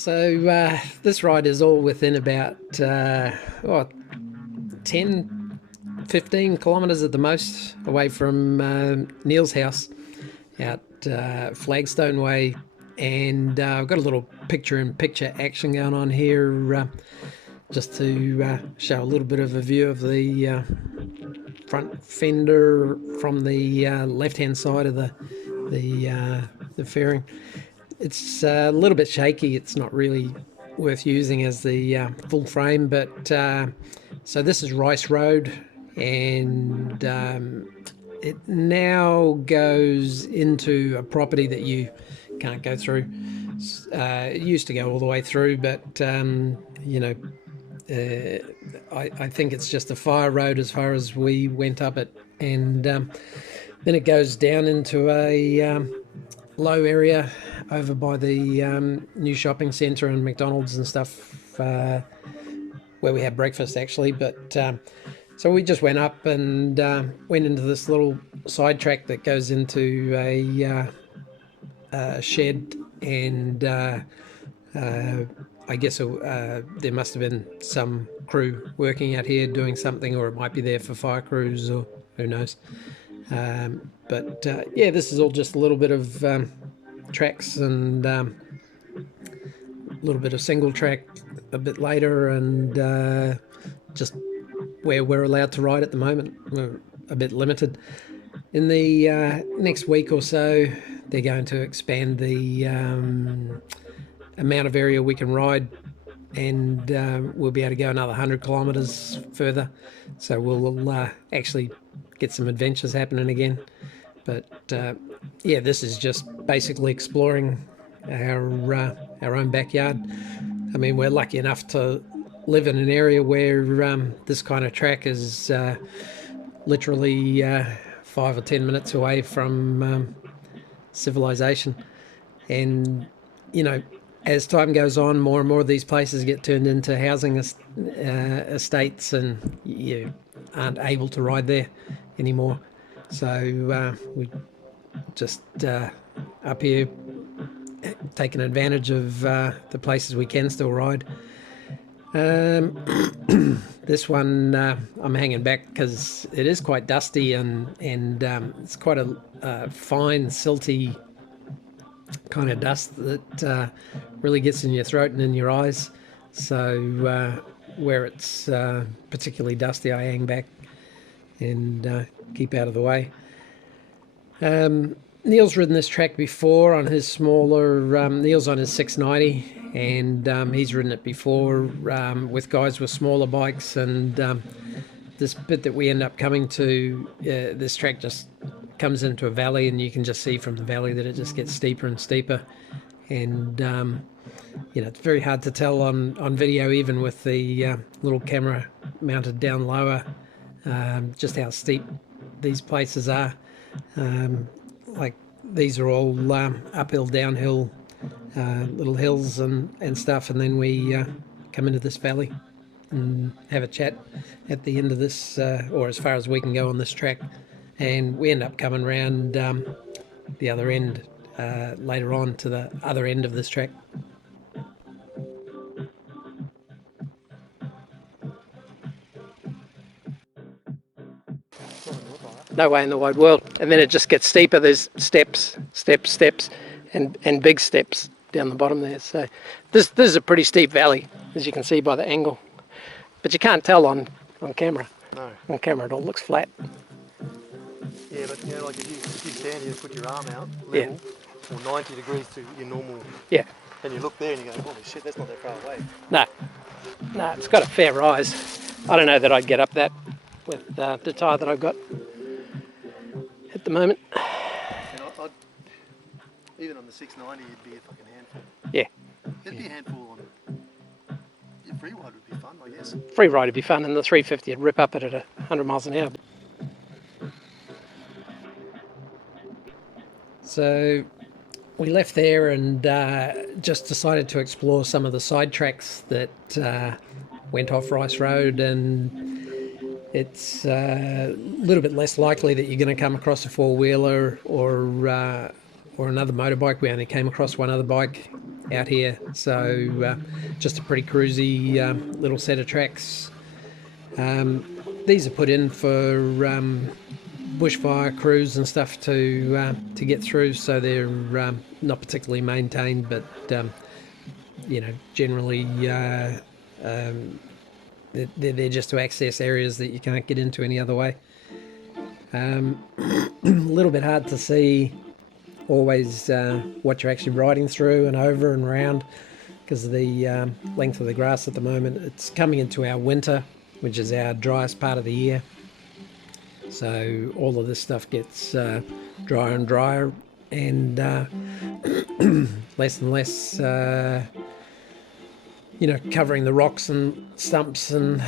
So this ride is all within about 10, 15 kilometres at the most away from Neil's house out Flagstone Way, and I've got a little picture-in-picture action going on here just to show a little bit of a view of the front fender from the left-hand side of the fairing. It's a little bit shaky. It's not really worth using as the full frame, but so this is Rice Road, and it now goes into a property that you can't go through. It used to go all the way through, but you know, I think it's just a fire road as far as we went up it, and then it goes down into a low area over by the new shopping centre and McDonald's and stuff, where we had breakfast actually. But so we just went up and went into this little side track that goes into a shed, and I guess there must have been some crew working out here doing something, or it might be there for fire crews, or who knows. But yeah, this is all just a little bit of tracks, and a little bit of single track a bit later, and just where we're allowed to ride at the moment. We're a bit limited. In the next week or so, they're going to expand the amount of area we can ride, and we'll be able to go another 100 kilometres further, so we'll actually get some adventures happening again. But yeah, this is just basically exploring our own backyard. I mean, we're lucky enough to live in an area where this kind of track is literally 5 or 10 minutes away from civilization. And you know, as time goes on, more and more of these places get turned into housing estates, and you aren't able to ride there anymore. So we just up here taking advantage of the places we can still ride. This one I'm hanging back because it is quite dusty, and it's quite a fine, silty kind of dust that really gets in your throat and in your eyes. So where it's particularly dusty, I hang back and keep out of the way. Neil's ridden this track before on his smaller, Neil's on his 690, and he's ridden it before with guys with smaller bikes, and this bit that we end up coming to, this track just comes into a valley, and you can just see from the valley that it just gets steeper and steeper, and you know, it's very hard to tell on video, even with the little camera mounted down lower, just how steep these places are. Like these are all uphill, downhill, little hills and stuff, and then we come into this valley and have a chat at the end of this, or as far as we can go on this track, and we end up coming round the other end later on to the other end of this track. No way in the wide world. And then it just gets steeper. There's steps, and big steps down the bottom there. So this is a pretty steep valley, as you can see by the angle. But you can't tell on camera. No. On camera it all looks flat. Yeah, but you know, like if you stand here and put your arm out level, or 90 degrees to your normal, yeah, and you look there and you go, holy shit, that's not that far away. No, it's got a fair rise. I don't know that I'd get up that with the tyre that I've got at the moment. And I'd even on the 690, it'd be a fucking handful. Yeah. It'd be a handful on. Your free ride would be fun, I guess. Free ride would be fun, and the 350 would rip up it at 100 miles an hour. So we left there and just decided to explore some of the side tracks that went off Rice Road, and it's a little bit less likely that you're going to come across a four-wheeler or or another motorbike. We only came across one other bike out here, so just a pretty cruisy little set of tracks. These are put in for bushfire crews and stuff to get through, so they're not particularly maintained, but you know, generally they're there just to access areas that you can't get into any other way. A little bit hard to see always what you're actually riding through and over and around because of the length of the grass at the moment. It's coming into our winter, which is our driest part of the year. So all of this stuff gets drier and drier, and less and less, you know, covering the rocks and stumps and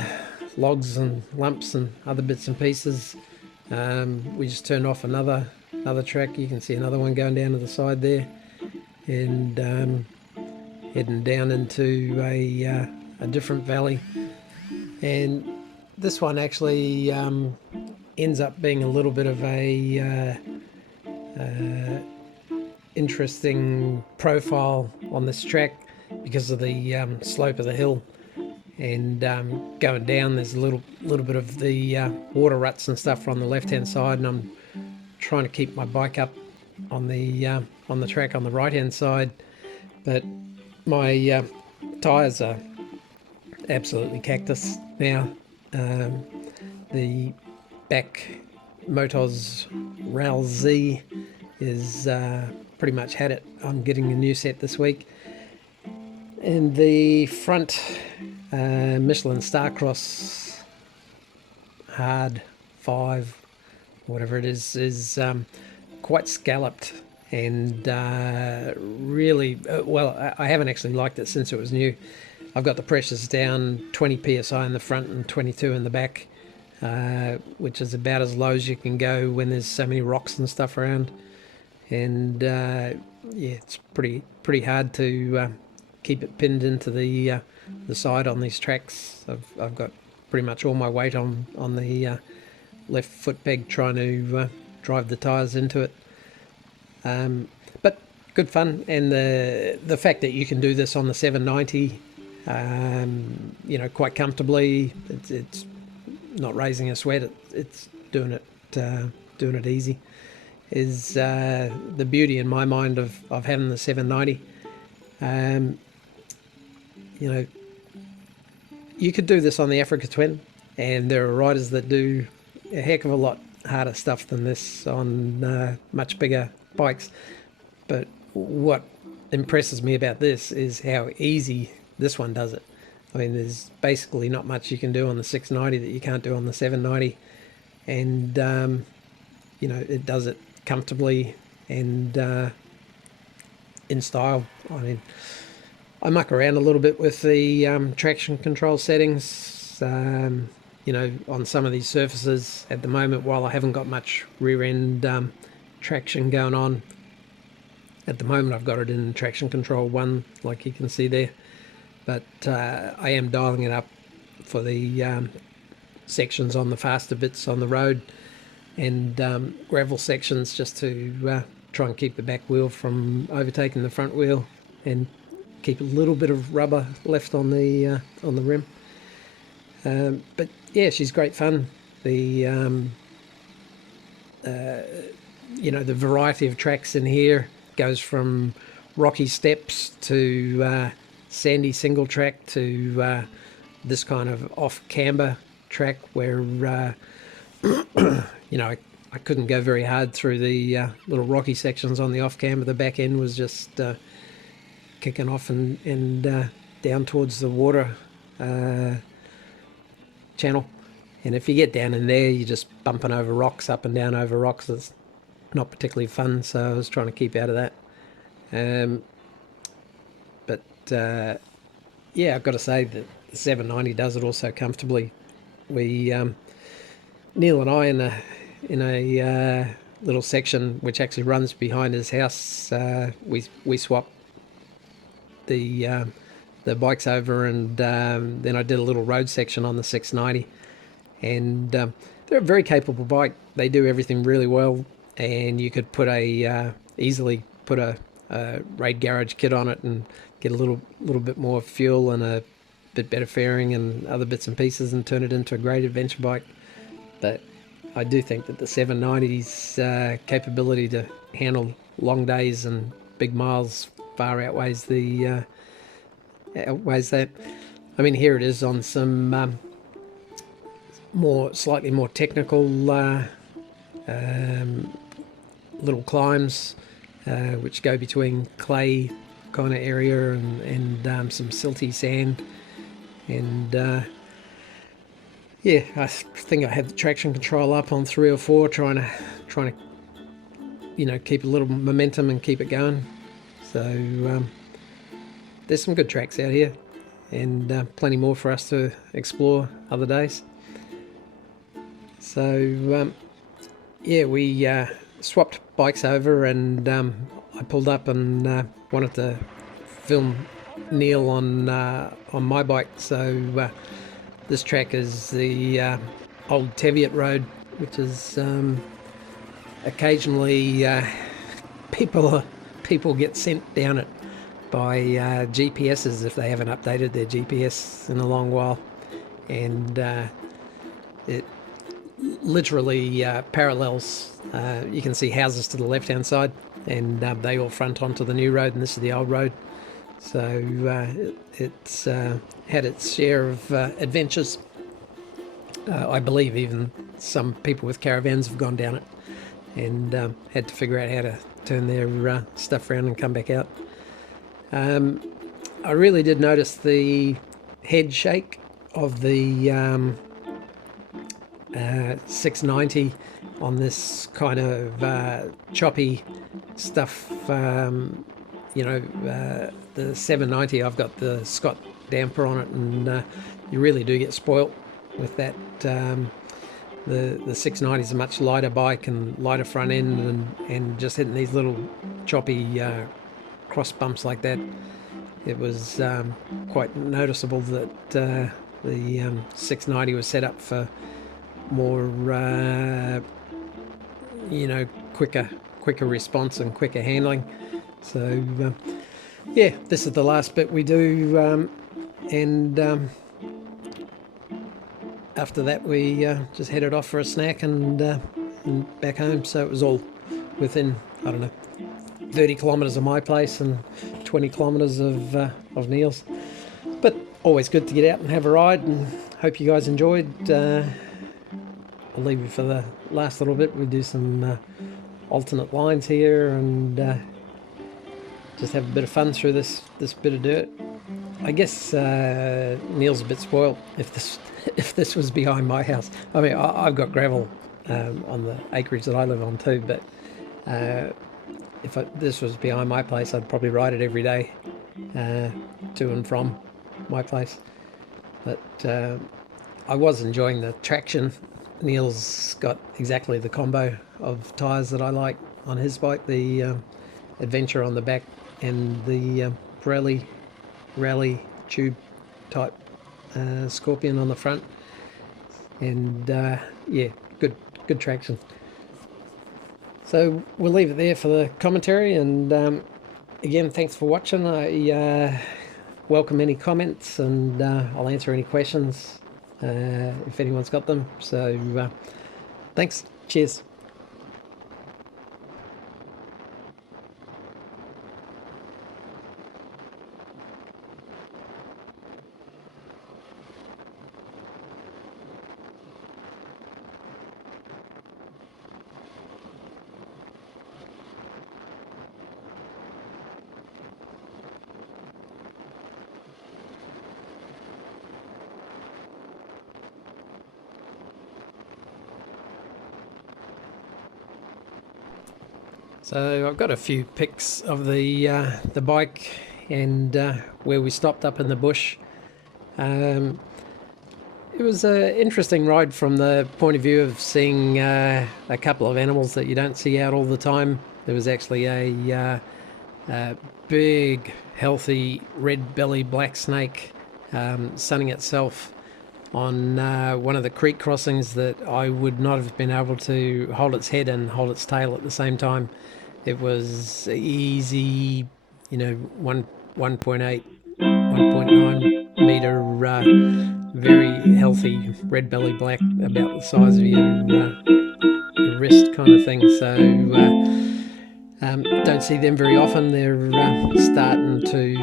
logs and lumps and other bits and pieces. We just turned off another track. You can see another one going down to the side there, and heading down into a different valley. And this one actually ends up being a little bit of a interesting profile on this track because of the slope of the hill, and going down there's a little bit of the water ruts and stuff on the left hand side, and I'm trying to keep my bike up on the track on the right hand side, but my tires are absolutely cactus now. The back Motos Rail Z is pretty much had it. I'm getting a new set this week, and the front Michelin Starcross Hard 5, whatever it is quite scalloped, and really well, I haven't actually liked it since it was new. I've got the pressures down 20 psi in the front and 22 in the back, which is about as low as you can go when there's so many rocks and stuff around. And yeah, it's pretty hard to keep it pinned into the side on these tracks. I've got pretty much all my weight on the left foot peg trying to drive the tires into it. But good fun, and the fact that you can do this on the 790, you know, quite comfortably. It's not raising a sweat. It's doing it easy. Is the beauty in my mind of having the 790. You know, you could do this on the Africa Twin, and there are riders that do a heck of a lot harder stuff than this on much bigger bikes. But what impresses me about this is how easy this one does it. I mean, there's basically not much you can do on the 690 that you can't do on the 790, and you know, it does it comfortably and in style. I mean, I muck around a little bit with the traction control settings, you know, on some of these surfaces at the moment. While I haven't got much rear end traction going on at the moment, I've got it in traction control 1, like you can see there, but I am dialing it up for the sections on the faster bits on the road, and gravel sections, just to try and keep the back wheel from overtaking the front wheel and keep a little bit of rubber left on the rim. But yeah, she's great fun. The you know, the variety of tracks in here goes from rocky steps to sandy single track to this kind of off camber track where you know, I couldn't go very hard through the little rocky sections on the off camber. The back end was just kicking off and down towards the water channel, and if you get down in there, you're just bumping over rocks, up and down over rocks. It's not particularly fun, so I was trying to keep out of that. But yeah, I've got to say that the 790 does it also comfortably. We Neil and I in a little section which actually runs behind his house, we swap the bikes over, and then I did a little road section on the 690, and they're a very capable bike. They do everything really well, and you could put a easily put a raid garage kit on it and get a little bit more fuel and a bit better fairing and other bits and pieces and turn it into a great adventure bike. But I do think that the 790's capability to handle long days and big miles far outweighs that. I mean, here it is on some slightly more technical little climbs, which go between clay kind of area and some silty sand, and yeah, I think I had the traction control up on 3 or 4, trying to keep a little momentum and keep it going. So there's some good tracks out here, and plenty more for us to explore other days. So yeah, we swapped bikes over, and I pulled up and wanted to film Neil on my bike. So this track is the old Teviot Road, which is occasionally people get sent down it by GPSs if they haven't updated their GPS in a long while, and it literally parallels. You can see houses to the left hand side, and they all front onto the new road, and this is the old road. So it's had its share of adventures. I believe even some people with caravans have gone down it and had to figure out how to turn their stuff around and come back out. I really did notice the head shake of the 690 on this kind of choppy stuff. The 790, I've got the Scott damper on it, and you really do get spoilt with that. The 690 is a much lighter bike and lighter front end, and just hitting these little choppy cross bumps like that, it was quite noticeable that the 690 was set up for more quicker response and quicker handling. So yeah, this is the last bit we do, and after that we just headed off for a snack and back home. So it was all within, I don't know, 30 kilometres of my place and 20 kilometres of Neil's. But always good to get out and have a ride, and hope you guys enjoyed. I'll leave you for the last little bit. We do some alternate lines here and just have a bit of fun through this bit of dirt. I guess Neil's a bit spoiled if this was behind my house. I mean, I've got gravel on the acreage that I live on too, but if this was behind my place, I'd probably ride it every day to and from my place. But I was enjoying the traction. Neil's got exactly the combo of tyres that I like on his bike, the Adventure on the back and the Rally tube type Scorpion on the front, and yeah, good traction. So we'll leave it there for the commentary, and again, thanks for watching. I welcome any comments, and I'll answer any questions if anyone's got them. So thanks, cheers. So I've got a few pics of the bike and where we stopped up in the bush. It was an interesting ride from the point of view of seeing a couple of animals that you don't see out all the time. There was actually a big, healthy, red-bellied black snake sunning itself on one of the creek crossings that I would not have been able to hold its head and hold its tail at the same time. It was easy, 1.8, 1.9 meter, very healthy red belly black, about the size of your wrist kind of thing. So don't see them very often. They're starting to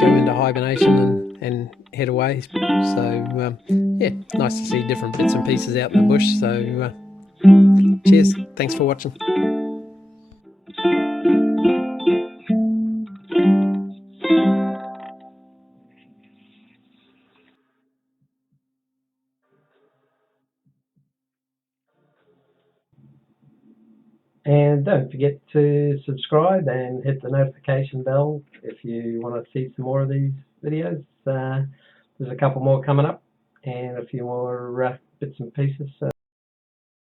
go into hibernation and head away. So yeah, nice to see different bits and pieces out in the bush. So cheers, thanks for watching. And don't forget to subscribe and hit the notification bell if you want to see some more of these videos. There's a couple more coming up and a few more bits and pieces.